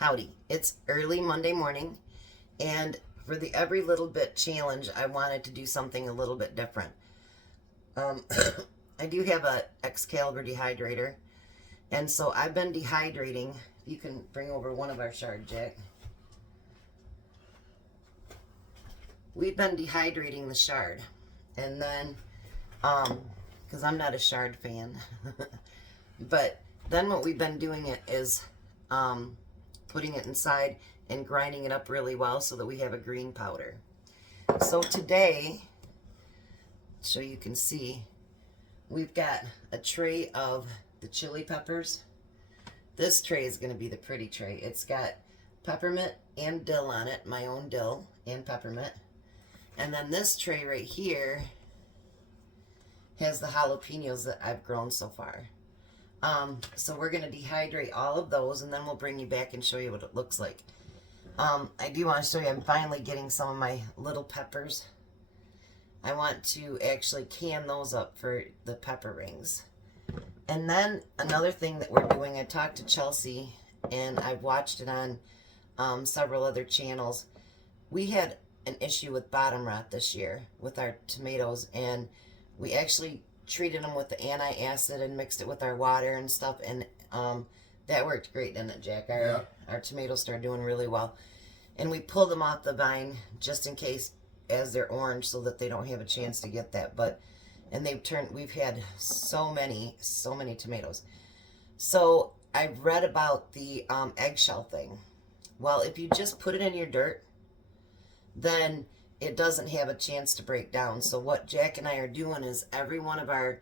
Howdy, it's early Monday morning, and for the Every Little Bit challenge, I wanted to do something a little bit different. I do have a Excalibur dehydrator, and so I've been dehydrating. You can bring over one of our shard, Jack. We've been dehydrating the shard, and then, because I'm not a shard fan, but then what we've been doing it is, putting it inside and grinding it up really well so that we have a green powder. So today, so you can see, we've got a tray of the chili peppers. This tray is going to be the pretty tray. It's got peppermint and dill on it, my own dill and peppermint. And then this tray right here has the jalapenos that I've grown so far. So we're going to dehydrate all of those, and then we'll bring you back and show you what it looks like. I do want to show you, I'm finally getting some of my little peppers. I want to actually can those up for the pepper rings. And then another thing that we're doing, I talked to Chelsea, and I've watched it on several other channels. We had an issue with bottom rot this year with our tomatoes, and we actually treated them with the anti-acid and mixed it with our water and stuff, and that worked great, didn't it, Jack? Our tomatoes started doing really well, and we pulled them off the vine just in case as they're orange so that they don't have a chance to get that. And we've had so many tomatoes. So I've read about the eggshell thing. Well, if you just put it in your dirt, then it doesn't have a chance to break down. So what Jack and I are doing is every one of our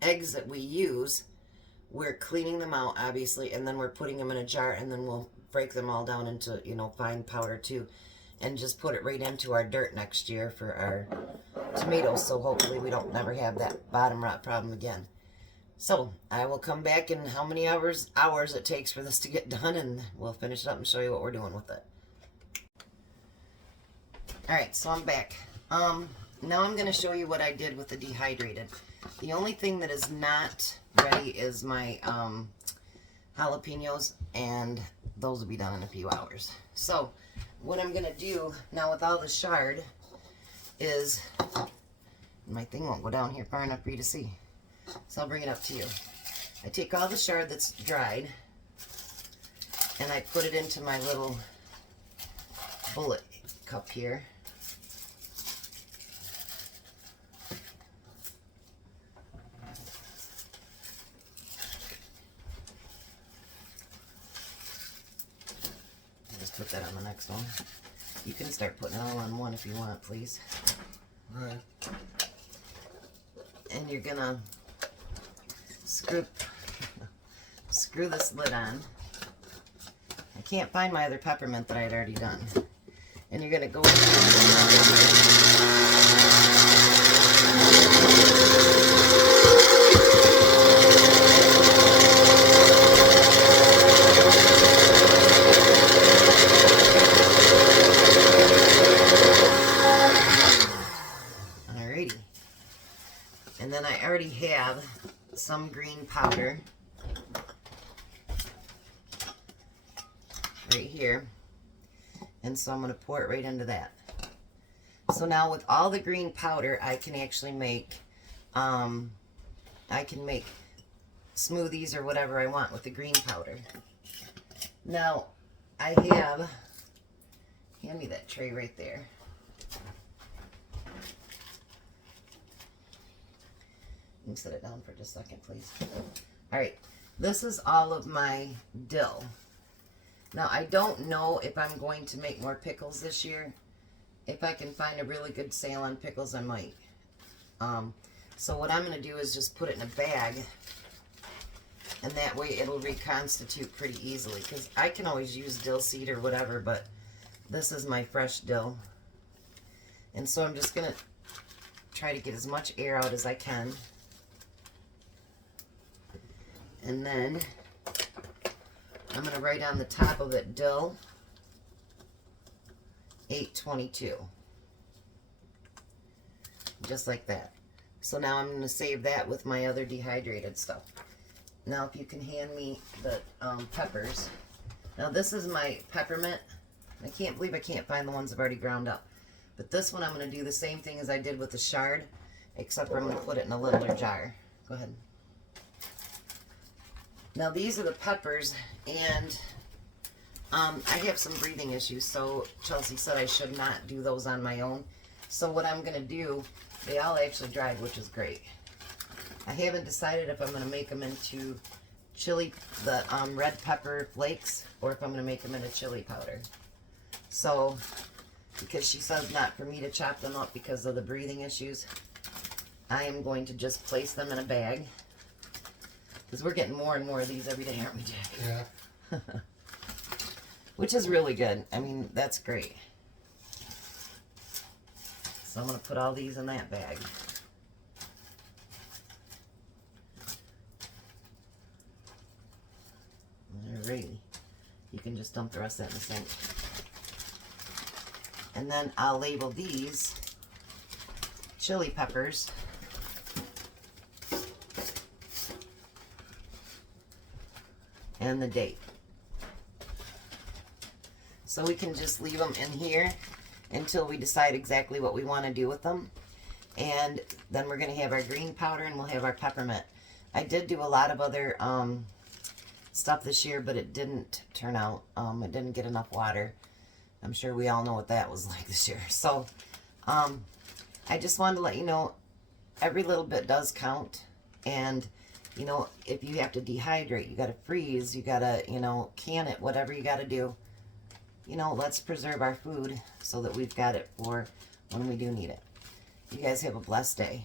eggs that we use, we're cleaning them out, obviously, and then we're putting them in a jar, and then we'll break them all down into, fine powder too, and just put it right into our dirt next year for our tomatoes. So hopefully we don't never have that bottom rot problem again. So I will come back in how many hours it takes for this to get done, and we'll finish it up and show you what we're doing with it. Alright, so I'm back. Now I'm going to show you what I did with the dehydrated. The only thing that is not ready is my jalapenos, and those will be done in a few hours. So what I'm going to do now with all the shard is, my thing won't go down here far enough for you to see, so I'll bring it up to you. I take all the shard that's dried, and I put it into my little bullet cup here. Just put that on the next one. You can start putting it all on one if you want, please. All right. And you're gonna screw this lid on. I can't find my other peppermint that I had already done. And you're gonna go alrighty. And then I already have some green powder right here. And so I'm going to pour it right into that. So now with all the green powder, I can actually make, smoothies or whatever I want with the green powder. Now, I have, hand me that tray right there. You can set it down for just a second, please. Alright, this is all of my dill. Now, I don't know if I'm going to make more pickles this year. If I can find a really good sale on pickles, I might. So what I'm going to do is just put it in a bag, and that way it'll reconstitute pretty easily, because I can always use dill seed or whatever, but this is my fresh dill. And so I'm just going to try to get as much air out as I can. And then I'm going to write on the top of it, dill 822. Just like that. So now I'm going to save that with my other dehydrated stuff. Now if you can hand me the peppers. Now this is my peppermint. I can't believe I can't find the ones I've already ground up. But this one I'm going to do the same thing as I did with the shard, except for I'm going to put it in a littler jar. Go ahead. Now these are the peppers, and I have some breathing issues, so Chelsea said I should not do those on my own. So what I'm going to do, they all actually dried, which is great. I haven't decided if I'm going to make them into chili, the red pepper flakes, or if I'm going to make them into chili powder. So, because she says not for me to chop them up because of the breathing issues, I am going to just place them in a bag. Because we're getting more and more of these every day, aren't we, Jack? Yeah. Which is really good. I mean, that's great. So I'm going to put all these in that bag. Alrighty. You can just dump the rest of that in the sink. And then I'll label these chili peppers. And the date. So we can just leave them in here until we decide exactly what we want to do with them. And then we're going to have our green powder and we'll have our peppermint. I did do a lot of other stuff this year, but it didn't turn out. It didn't get enough water. I'm sure we all know what that was like this year. So I just wanted to let you know every little bit does count. And you know, if you have to dehydrate, you got to freeze, you got to, you know, can it, whatever you got to do. You know, let's preserve our food so that we've got it for when we do need it. You guys have a blessed day.